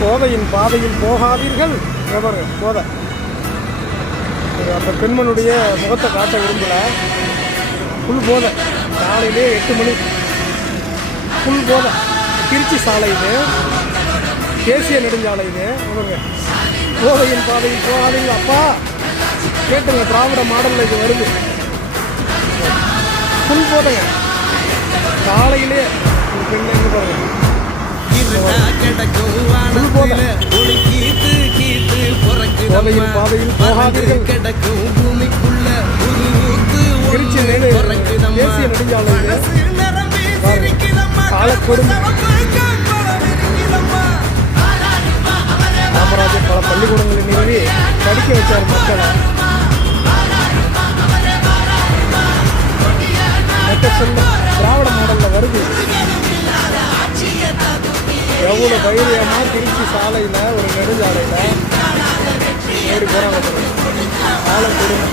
போதையின் பாதையில் போகாதீர்கள். போதை அந்த பெண்மனுடைய முகத்தை காட்ட விரும்பல. ஃபுல் போதை. காலையிலே 8 மணி ஃபுல் போதை. திருச்சி சாலை இது, தேசிய நெடுஞ்சாலை இது. போதையின் பாதையில் போகாதீங்க அப்பா. கேட்டுங்க, திராவிட மாடலில் இது வருது. ஃபுல் போதைங்க. காலையிலே பெண் எங்க பாருங்க. போதையின் பாதையில் போகாதீர்கள். திருச்சி தேசிய நெடுஞ்சாலை காலக்கொடும். காமராஜர் பல பள்ளிக்கூடங்களில் நிறுவி படிக்க வச்சார் மக்களை. திராவிட மாடல்ல வருது. எவ்வளவு தைரியமா திருச்சி சாலையில ஒரு நெடுஞ்சாலையில ஏறி போறாங்க. காலக்கொடும்.